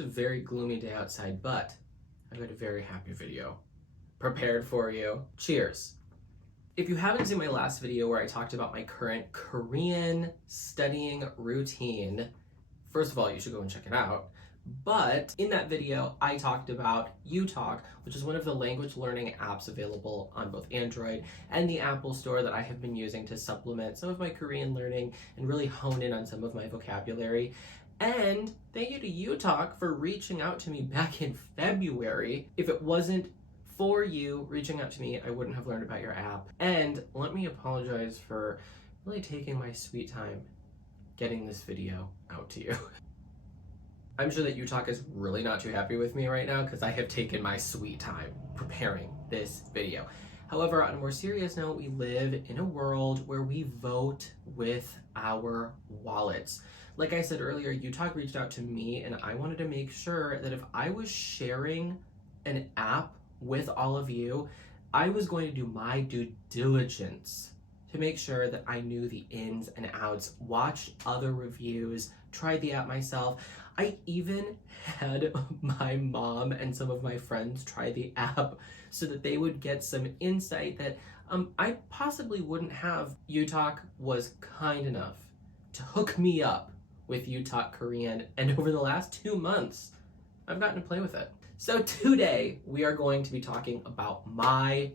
It's a very gloomy day outside, but I've got a very happy video prepared for you. Cheers. If you haven't seen my last video where I talked about my current Korean studying routine, first of all, you should go and check it out. But in that video, I talked about uTalk, which is one of the language learning apps available on both Android and the Apple Store that I have been using to supplement some of my Korean learning and really hone in on some of my vocabulary. And thank you to uTalk for reaching out to me back in February. If it wasn't for you reaching out to me, I wouldn't have learned about your app. And let me apologize for really taking my sweet time getting this video out to you. I'm sure that uTalk is really not too happy with me right now because I have taken my sweet time preparing this video. However, on a more serious note, we live in a world where we vote with our wallets. Like I said earlier, uTalk reached out to me and I wanted to make sure that if I was sharing an app with all of you, I was going to do my due diligence to make sure that I knew the ins and outs, watched other reviews, tried the app myself. I even had my mom and some of my friends try the app so that they would get some insight that I possibly wouldn't have. uTalk was kind enough to hook me up with uTalk Korean, and over the last 2 months, I've gotten to play with it. So today, we are going to be talking about my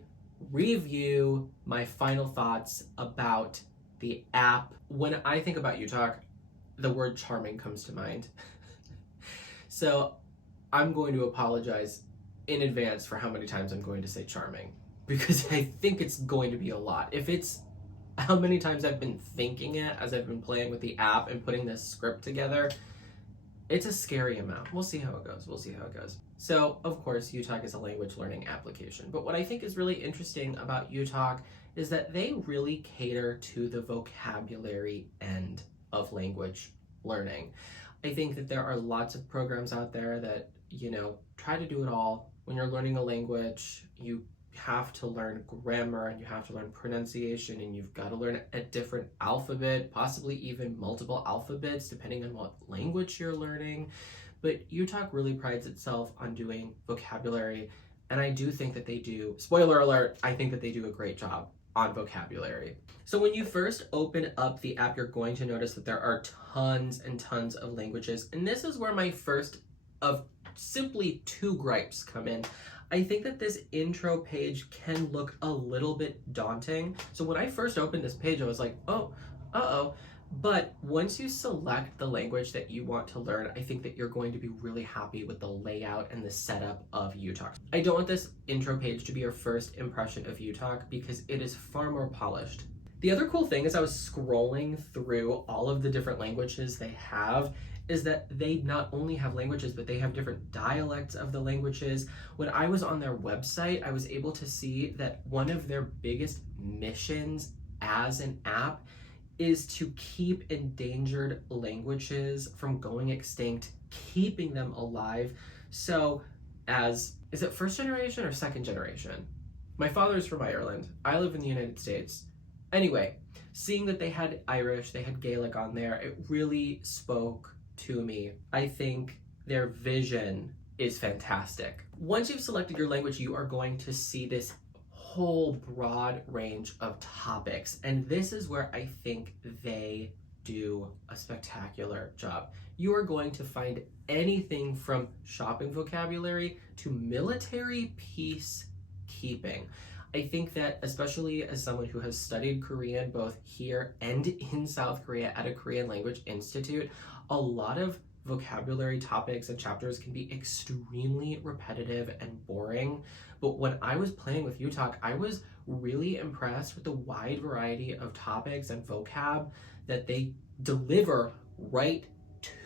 review, my final thoughts about the app. When I think about uTalk, the word charming comes to mind. So I'm going to apologize in advance for how many times I'm going to say charming, because I think it's going to be a lot. If it's how many times I've been thinking it as I've been playing with the app and putting this script together, it's a scary amount. We'll see how it goes. So, of course, uTalk is a language learning application. But what I think is really interesting about uTalk is that they really cater to the vocabulary end of language learning. I think that there are lots of programs out there that, try to do it all. When you're learning a language, you have to learn grammar and you have to learn pronunciation and you've got to learn a different alphabet, possibly even multiple alphabets depending on what language you're learning. But uTalk really prides itself on doing vocabulary, and I do think that they do, spoiler alert, I think that they do a great job on vocabulary. So when you first open up the app, you're going to notice that there are tons and tons of languages, and this is where my first of simply 2 gripes come in. I think that this intro page can look a little bit daunting. So when I first opened this page, I was like, oh, uh-oh. But once you select the language that you want to learn, I think that you're going to be really happy with the layout and the setup of uTalk. I don't want this intro page to be your first impression of uTalk because it is far more polished. The other cool thing as I was scrolling through all of the different languages they have is that they not only have languages, but they have different dialects of the languages. When I was on their website, I was able to see that one of their biggest missions as an app is to keep endangered languages from going extinct, keeping them alive. So is it first generation or second generation? My father's from Ireland. I live in the United States. Anyway, seeing that they had Irish, they had Gaelic on there, it really spoke to me. I think their vision is fantastic. Once you've selected your language, you are going to see this whole broad range of topics, and this is where I think they do a spectacular job. You are going to find anything from shopping vocabulary to military peacekeeping. I think that, especially as someone who has studied Korean both here and in South Korea at a Korean language institute, a lot of vocabulary topics and chapters can be extremely repetitive and boring. But when I was playing with uTalk, I was really impressed with the wide variety of topics and vocab that they deliver right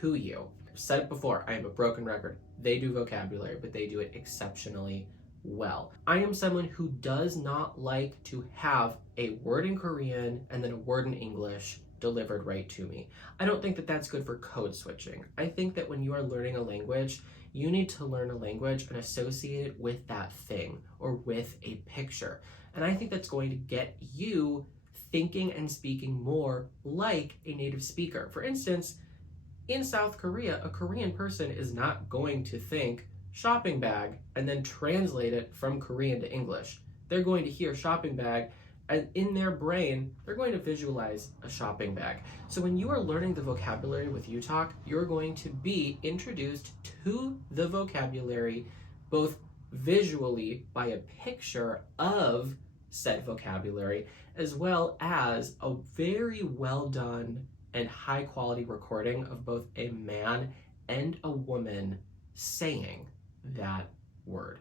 to you. I've said it before, I am a broken record. They do vocabulary, but they do it exceptionally well. I am someone who does not like to have a word in Korean and then a word in English delivered right to me. I don't think that that's good for code switching. I think that when you are learning a language, you need to learn a language and associate it with that thing or with a picture. And I think that's going to get you thinking and speaking more like a native speaker. For instance, In South Korea, a Korean person is not going to think shopping bag and then translate it from Korean to English. They're going to hear shopping bag, and in their brain, they're going to visualize a shopping bag. So when you are learning the vocabulary with uTalk, you're going to be introduced to the vocabulary both visually by a picture of said vocabulary, as well as a very well done and high quality recording of both a man and a woman saying that word.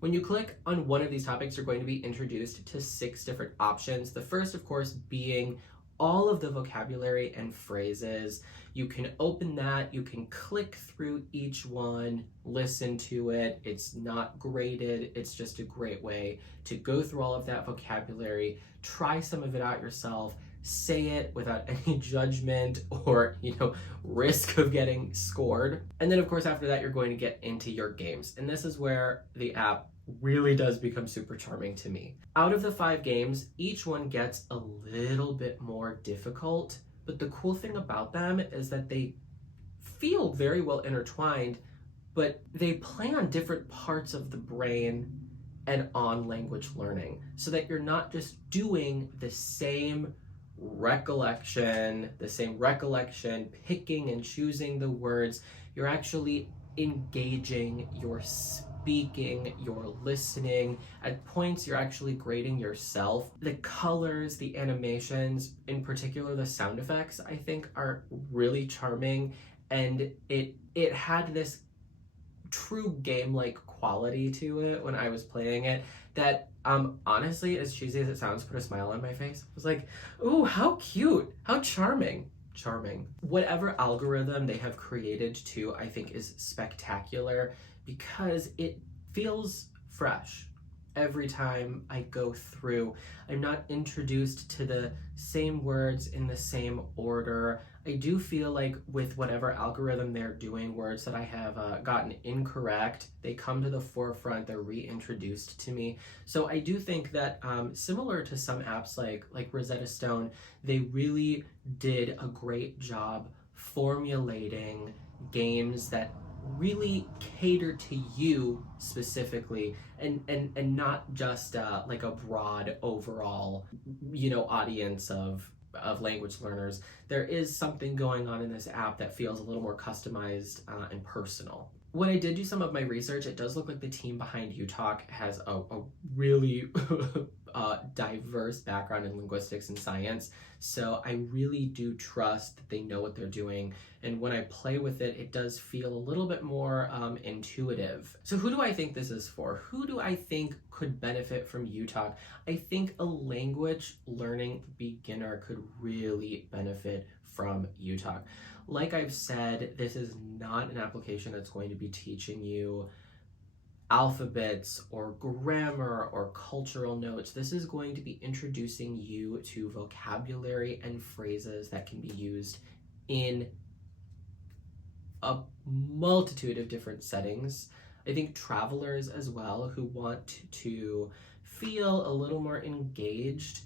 When you click on one of these topics, you're going to be introduced to 6 different options. The first, of course, being all of the vocabulary and phrases. You can open that, you can click through each one, listen to it. It's not graded, it's just a great way to go through all of that vocabulary, try some of it out yourself, say it without any judgment or, risk of getting scored. And then of course after that, you're going to get into your games. And this is where the app really does become super charming to me. Out of the 5 games, each one gets a little bit more difficult, but the cool thing about them is that they feel very well intertwined, but they play on different parts of the brain and on language learning, so that you're not just doing the same recollection, picking and choosing the words. You're actually engaging, you're speaking, you're listening. At points, you're actually grading yourself. The colors, the animations, in particular the sound effects, I think are really charming, and it had this true game-like quality to it when I was playing it that honestly, as cheesy as it sounds, put a smile on my face. I was like, ooh, how cute, how charming. Whatever algorithm they have created too, I think is spectacular because it feels fresh every time I go through. I'm not introduced to the same words in the same order. I do feel like with whatever algorithm they're doing, words that I have gotten incorrect, they come to the forefront, they're reintroduced to me. So I do think that similar to some apps like Rosetta Stone, they really did a great job formulating games that really cater to you specifically and not just like a broad overall audience of language learners. There is something going on in this app that feels a little more customized and personal. When I did do some of my research, it does look like the team behind uTalk has a really diverse background in linguistics and science. So I really do trust that they know what they're doing. And when I play with it, it does feel a little bit more intuitive. So who do I think this is for? Who do I think could benefit from uTalk? I think a language learning beginner could really benefit from uTalk. Like I've said, this is not an application that's going to be teaching you alphabets or grammar or cultural notes. This is going to be introducing you to vocabulary and phrases that can be used in a multitude of different settings. I think travelers as well who want to feel a little more engaged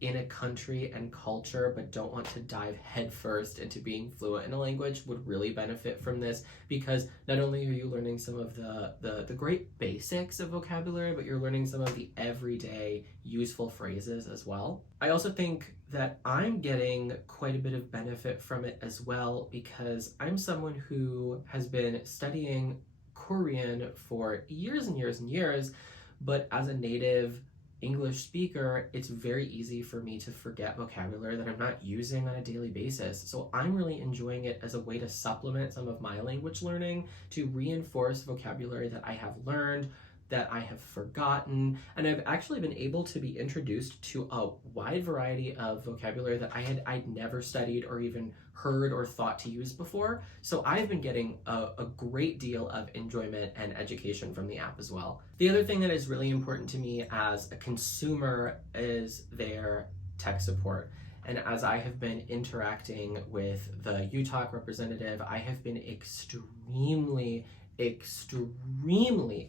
in a country and culture but don't want to dive headfirst into being fluent in a language would really benefit from this, because not only are you learning some of the great basics of vocabulary, but you're learning some of the everyday useful phrases as well. I also think that I'm getting quite a bit of benefit from it as well, because I'm someone who has been studying Korean for years and years and years, but as a native English speaker, it's very easy for me to forget vocabulary that I'm not using on a daily basis. So I'm really enjoying it as a way to supplement some of my language learning, to reinforce vocabulary that I have learned, that I have forgotten, and I've actually been able to be introduced to a wide variety of vocabulary that I'd never studied or even heard or thought to use before. So I've been getting a great deal of enjoyment and education from the app as well. The other thing that is really important to me as a consumer is their tech support. And as I have been interacting with the uTalk representative, I have been extremely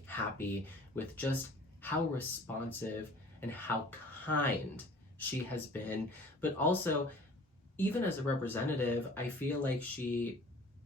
happy with just how responsive and how kind she has been. But also, even as a representative, I feel like she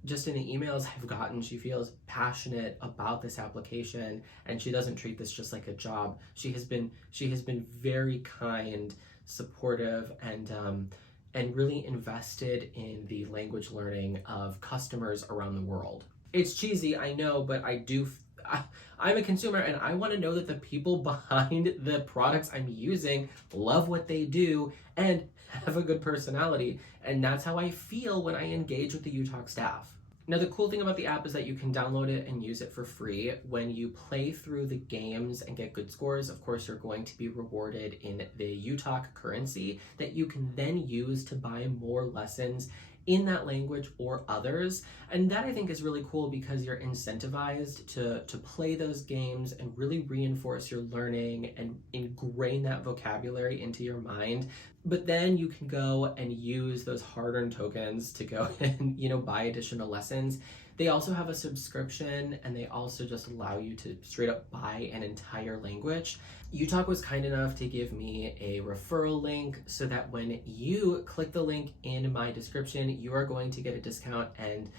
just in the emails I've gotten, she feels passionate about this application, and she doesn't treat this just like a job. She has been very kind, supportive, and really invested in the language learning of customers around the world. It's cheesy, I know, but I'm a consumer, and I want to know that the people behind the products I'm using love what they do and have a good personality. And that's how I feel when I engage with the uTalk staff. Now, the cool thing about the app is that you can download it and use it for free. When you play through the games and get good scores, of course, you're going to be rewarded in the uTalk currency that you can then use to buy more lessons in that language or others. And that, I think, is really cool because you're incentivized to play those games and really reinforce your learning and ingrain that vocabulary into your mind. But then you can go and use those hard-earned tokens to go and, buy additional lessons. They also have a subscription, and they also just allow you to straight up buy an entire language. uTalk was kind enough to give me a referral link so that when you click the link in my description, you are going to get a discount, and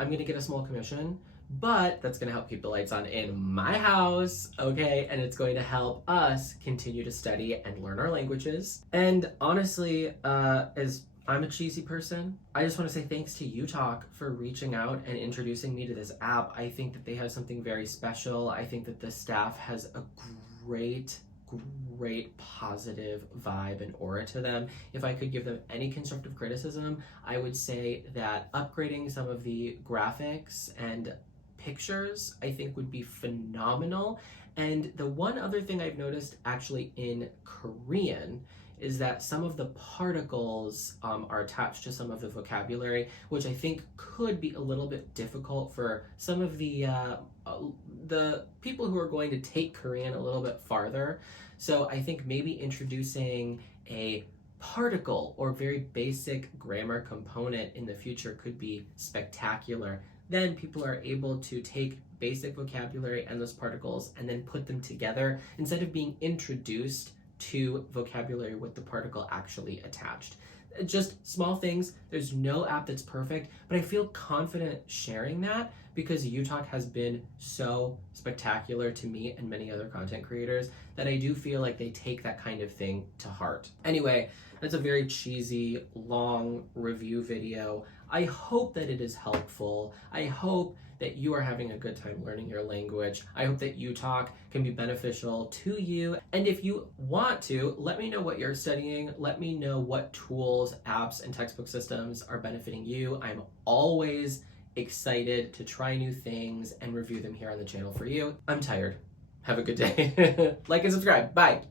I'm going to get a small commission. But that's going to help keep the lights on in my house, okay? And it's going to help us continue to study and learn our languages. And honestly, as I'm a cheesy person, I just want to say thanks to uTalk for reaching out and introducing me to this app. I think that they have something very special. I think that the staff has a great positive vibe and aura to them. If I could give them any constructive criticism, I would say that upgrading some of the graphics and pictures, I think, would be phenomenal. And the one other thing I've noticed actually in Korean is that some of the particles are attached to some of the vocabulary, which I think could be a little bit difficult for some of the people who are going to take Korean a little bit farther. So I think maybe introducing a particle or very basic grammar component in the future could be spectacular. Then people are able to take basic vocabulary and those particles and then put them together instead of being introduced to vocabulary with the particle actually attached. Just small things. There's no app that's perfect, but I feel confident sharing that because uTalk has been so spectacular to me and many other content creators that I do feel like they take that kind of thing to heart. Anyway, that's a very cheesy, long review video. I hope that it is helpful. I hope that you are having a good time learning your language. I hope that uTalk can be beneficial to you. And if you want to, let me know what you're studying. Let me know what tools, apps, and textbook systems are benefiting you. I'm always excited to try new things and review them here on the channel for you. I'm tired. Have a good day. Like and subscribe. Bye.